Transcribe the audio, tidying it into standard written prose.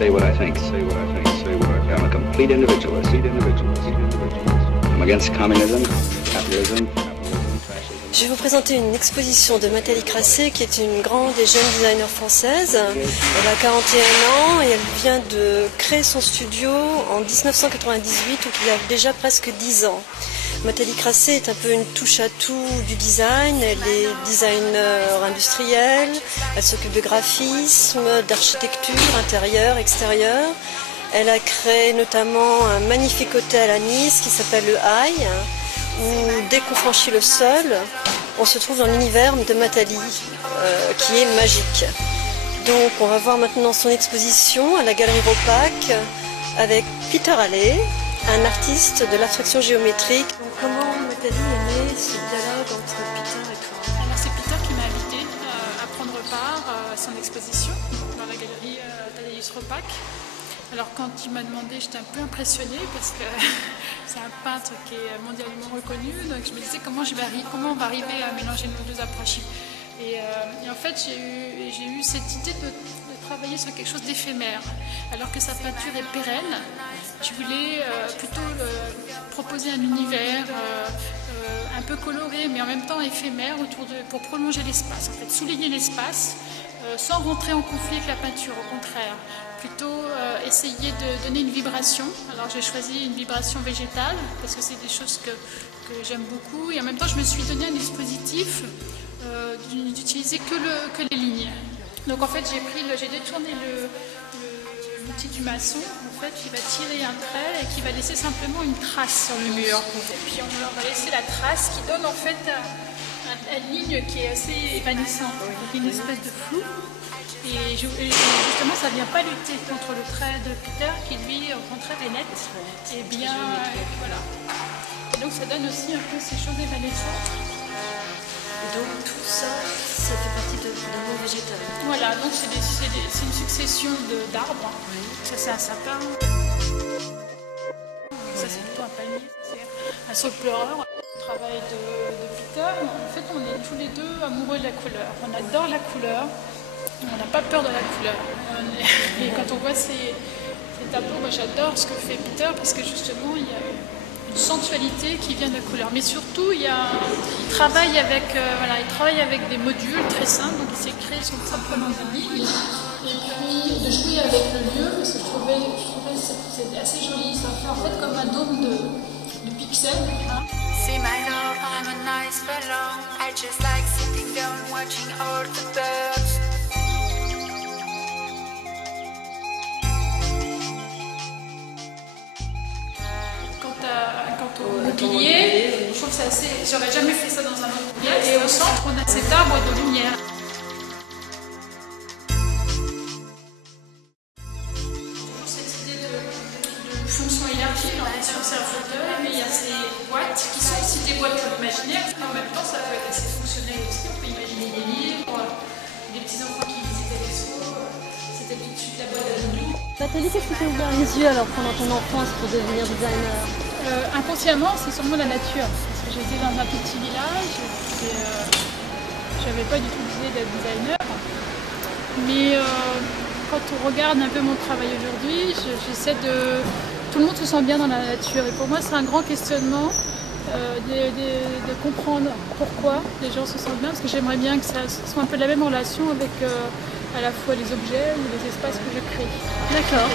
say what I think, say what I think, say what I think. I'm a complete individualist. I'm against communism, capitalism. Je vais vous présenter une exposition de Nathalie Crasset, qui est une grande et jeune designer française. Elle a 41 ans et elle vient de créer son studio en 1998, donc il y a déjà presque 10 ans. Nathalie Crasset est un peu une touche-à-tout du design. Elle est designer industrielle, elle s'occupe de graphisme, d'architecture, intérieure, extérieure. Elle a créé notamment un magnifique hôtel à Nice qui s'appelle le High, où dès qu'on franchit le sol, on se trouve dans l'univers de Nathalie, qui est magique. Donc on va voir maintenant son exposition à la Galerie Ropac avec Peter Halley, un artiste de l'abstraction géométrique. Donc, comment Nathalie est née ce dialogue entre Peter et toi? Alors c'est Peter qui m'a invité à prendre part à son exposition dans la Galerie Thaddeus Ropac. Alors quand il m'a demandé, j'étais un peu impressionnée parce que c'est un peintre qui est mondialement reconnu, donc je me disais comment on va arriver à mélanger nos deux approches. Et en fait j'ai eu cette idée de travailler sur quelque chose d'éphémère, alors que sa peinture est pérenne. Je voulais plutôt proposer un univers un peu coloré mais en même temps éphémère pour prolonger l'espace, en fait, souligner l'espace sans rentrer en conflit avec la peinture, au contraire. Plutôt essayer de donner une vibration. Alors j'ai choisi une vibration végétale parce que c'est des choses que j'aime beaucoup, et en même temps je me suis donné un dispositif d'utiliser que les lignes. Donc en fait j'ai détourné l'outil du maçon, en fait, qui va tirer un trait et qui va laisser simplement une trace sur le mur. Et puis on va laisser la trace qui donne en fait une ligne qui est assez évanouissante, une espèce de flou. Et justement, ça ne vient pas lutter contre le trait de Peter qui, lui, au contraire, est net et bien. Voilà. Et donc, ça donne aussi un peu ces choses évanescentes. Et donc, tout ça, ça fait partie d'un monde végétal. Voilà, donc c'est une succession d'arbres. Oui. Ça, c'est un sapin. Ça, c'est plutôt un palmier. C'est un saule-pleureur. Le travail de Peter, en fait, on est tous les deux amoureux de la couleur. On adore la couleur. On n'a pas peur de la couleur. Et quand on voit ces tableaux, moi j'adore ce que fait Peter parce que justement il y a une sensualité qui vient de la couleur. Mais surtout il travaille avec des modules très simples, donc il s'est créé simplement des lignes. Et puis de jouer avec le lieu, parce que je trouvais que c'est assez joli. Ça fait en fait comme un dôme de pixels. Hein. See my love, I'm a nice fellow. I just like sitting down watching all the birds. Quant au mobilier, je trouve que c'est assez. J'aurais jamais fait ça dans un autre pièce. Et au centre, on a cet arbre de lumière. Toujours cette idée de fonction élargie. Bien sûr, c'est un fauteuil, mais il y a ces boîtes qui sont aussi des boîtes imaginaires. En même temps, ça peut être assez fonctionnel aussi. On peut imaginer des livres, des petits enfants qui visitaient l'expo. C'était tout de suite la boîte à nouilles. Nathalie, qu'est-ce qui t'a ouvert les yeux alors pendant ton enfance pour devenir designer? Inconsciemment, c'est sûrement la nature. Parce que j'étais dans un petit village, je n'avais pas du tout l'idée d'être designer. Mais quand on regarde un peu mon travail aujourd'hui, j'essaie de... Tout le monde se sent bien dans la nature. Et pour moi, c'est un grand questionnement de comprendre pourquoi les gens se sentent bien. Parce que j'aimerais bien que ça soit un peu la même relation avec à la fois les objets ou les espaces que je crée. D'accord.